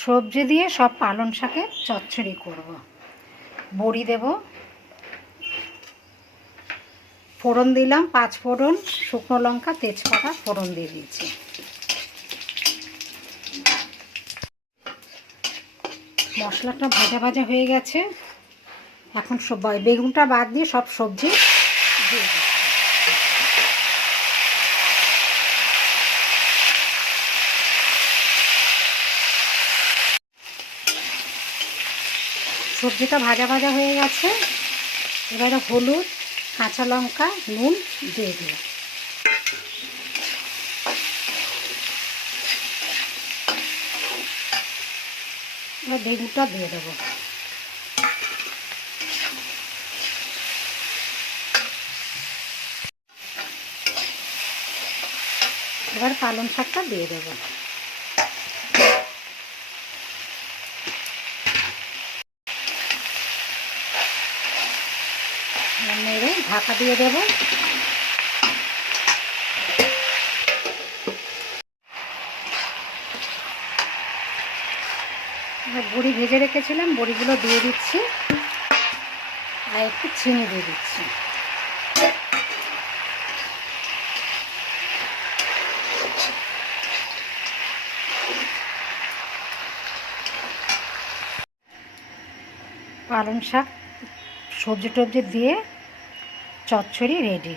সবজি দিয়ে সব পালং শাকের চচ্চড়ি করব। বড়ি দেব, ফোড়ন দিলাম, 5 ফোড়ন, শুকনো লঙ্কা, তেজপাতা ফোড়ন দিয়ে দিয়েছি। মশলাটা ভাজা ভাজা হয়ে গেছে। এখন সব বেগুনটা বাদ দিয়ে সব সবজি দিয়ে দিচ্ছি। সবজিটা ভাজা ভাজা হয়ে গেছে। এবারে হলুদ, কাঁচা লঙ্কা, নুন দিয়ে দিই। এবার বেগুনটা দিয়ে দেবো। এবার পালং শাকটা দিয়ে দেবো। নেড়ে ঢাকা দিয়ে দেবো। বড়ি ভেজে রেখেছিলাম, বড়িগুলো দিয়ে দিচ্ছি আর একটু চিনি দিয়ে দিচ্ছি। পালং শাক সবজি টবজি দিয়ে চচ্চড়ি রেডি।